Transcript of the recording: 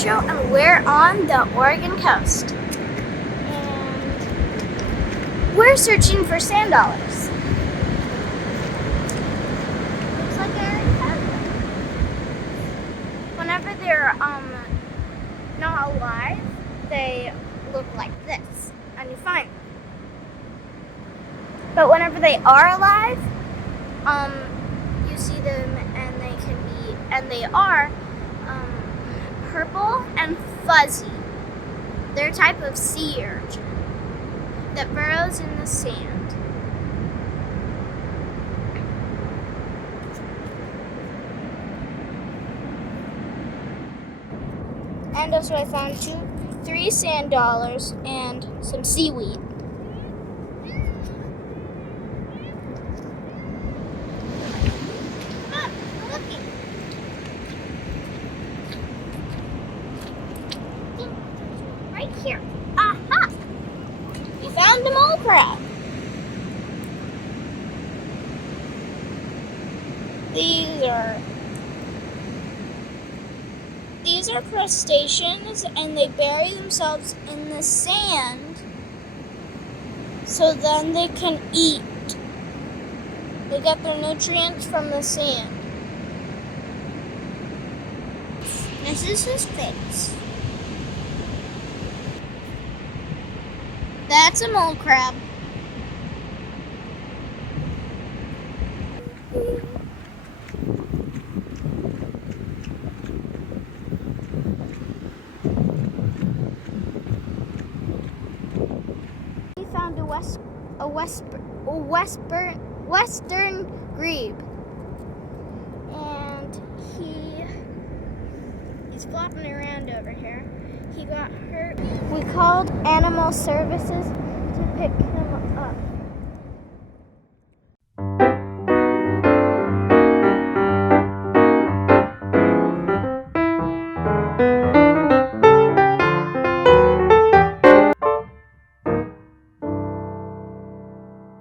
Show, and we're on the Oregon coast. And we're searching for sand dollars. Looks like I already have them. Whenever they're not alive, they look like this, and you find them. But whenever they are alive, you see them, and they are purple and fuzzy. They're a type of sea urchin that burrows in the sand. And also I found 3 sand dollars and some seaweed. Right here. Aha! We found the mole crab. These are crustaceans, and they bury themselves in the sand so then they can eat. They get their nutrients from the sand. This is his face. That's a mole crab. We found a western grebe, and he's flopping around over here. He got hurt. We called animal services to pick him